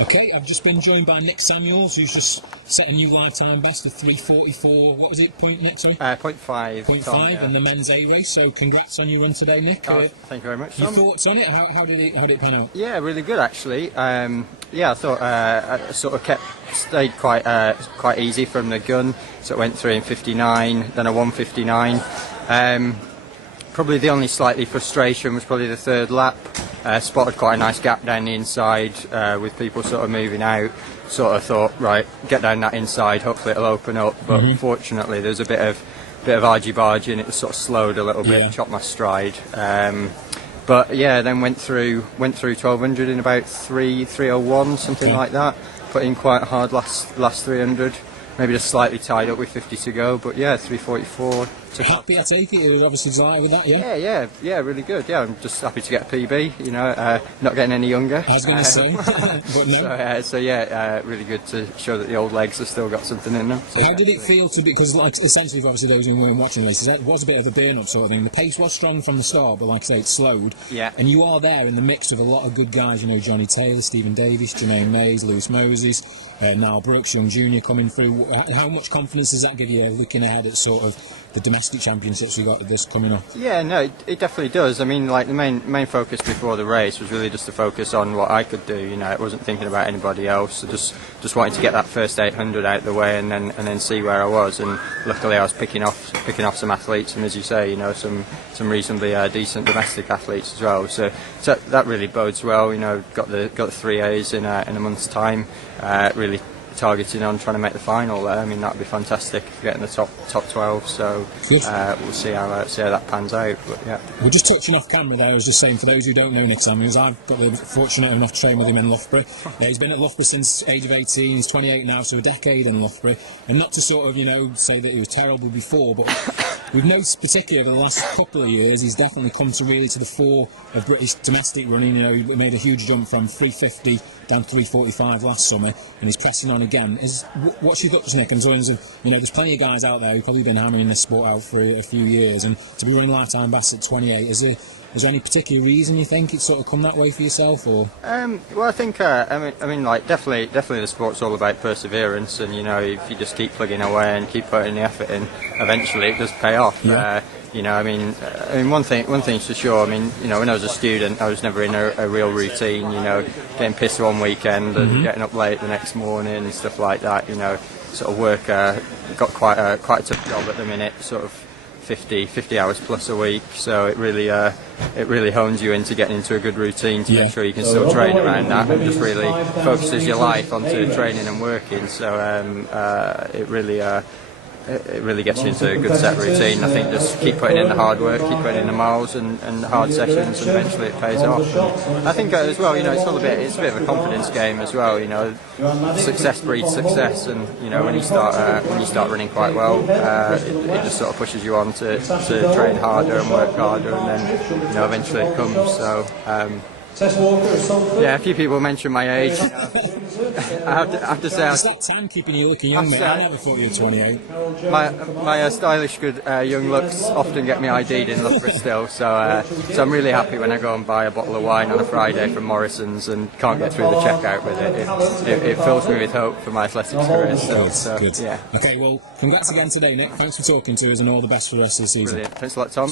Okay, I've just been joined by Nick Samuels, who's just set a new lifetime best of 3:44. What was it? Point yet? Sorry. 0.5. 0.5 in the men's A race. So congrats on your run today, Nick. Thank you very much. Your thoughts on it? How did it pan out? Yeah, really good actually. I thought I sort of stayed quite easy from the gun. So it went through in 59, then I won 59. Probably the only slightly frustration was probably the third lap. Spotted quite a nice gap down the inside with people sort of moving out. Sort of thought, right, get down that inside, hopefully it'll open up. But unfortunately, there's a bit of argy-bargy and it sort of slowed a little bit, chopped my stride. But yeah, then went through 1200 in about 3:01, something like that. Put in quite a hard last 300. Maybe just slightly tied up with 50 to go, but yeah, 3:44. Happy, I take it. You was obviously delighted with that, yeah. Yeah, really good. Yeah, I'm just happy to get a PB. You know, not getting any younger. I was going to say, but no. So really good to show that the old legs have still got something in them. So, how did it feel to be? Because like essentially, for obviously those who weren't watching races, it was a bit of a burn-up sort of thing. The pace was strong from the start, but like I say, it slowed. Yeah. And you are there in the mix with a lot of good guys. You know, Johnny Taylor, Stephen Davis, Jermaine Mays, Lewis Moses. Niall Brooks, young junior coming through. How much confidence does that give you looking ahead at sort of the domestic championships we got this coming up? Yeah, no, it definitely does. I mean, like the main focus before the race was really just to focus on what I could do. You know, I wasn't thinking about anybody else. I just wanted to get that first 800 out of the way and then see where I was. And luckily, I was picking off some athletes, and as you say, you know, some reasonably decent domestic athletes as well. So that really bodes well. You know, got the 3 A's in a month's time. Really targeting on trying to make the final there. I mean, that'd be fantastic if we get in the top 12. So we'll see how that pans out. But yeah, we're just touching off camera there. I was just saying, for those who don't know Nick Samuels, I've got the fortunate enough to train with him in Loughborough. He's been at Loughborough since age of 18. He's 28 now, so a decade in Loughborough. And not to sort of say that he was terrible before, but we've noticed particularly over the last couple of years, he's definitely come to really to the fore of British domestic running. You know, he made a huge jump from 350 down to 3:45 last summer, and he's pressing on again. What's your thoughts, Nick, in terms of, there's plenty of guys out there who've probably been hammering this sport out for a few years, and to be running lifetime best at 28, is there any particular reason you think it's sort of come that way for yourself, or? Well, I think I mean, like definitely the sport's all about perseverance, and if you just keep plugging away and keep putting the effort in, eventually it does pay off. Yeah. I mean, one thing's for sure. I mean, when I was a student, I was never in a real routine. Getting pissed one weekend and getting up late the next morning and stuff like that. Sort of work. Got quite a tough job at the minute. Sort of 50 hours plus a week. So it really hones you into getting into a good routine to make sure you can still train around that, and just really focuses your life onto training and working. So it really gets you into a good set routine. I think just keep putting in the hard work, keep putting in the miles and hard sessions, and eventually it pays off. And I think as well, it's a bit of a confidence game as well. Success breeds success, and when you start running quite well, it just sort of pushes you on to train harder and work harder, and then eventually it comes. So. Yeah, a few people mention my age. I have to say, is that tan keeping you looking young, mate? I never thought you were 28. My stylish, good young looks often get me ID'd in Loughborough still. So I'm really happy when I go and buy a bottle of wine on a Friday from Morrison's and can't get through the checkout with it. It fills me with hope for my athletics career. So good. Yeah. Okay, well, congrats again today, Nick. Thanks for talking to us, and all the best for the rest of the season. Brilliant. Thanks a lot, Tom.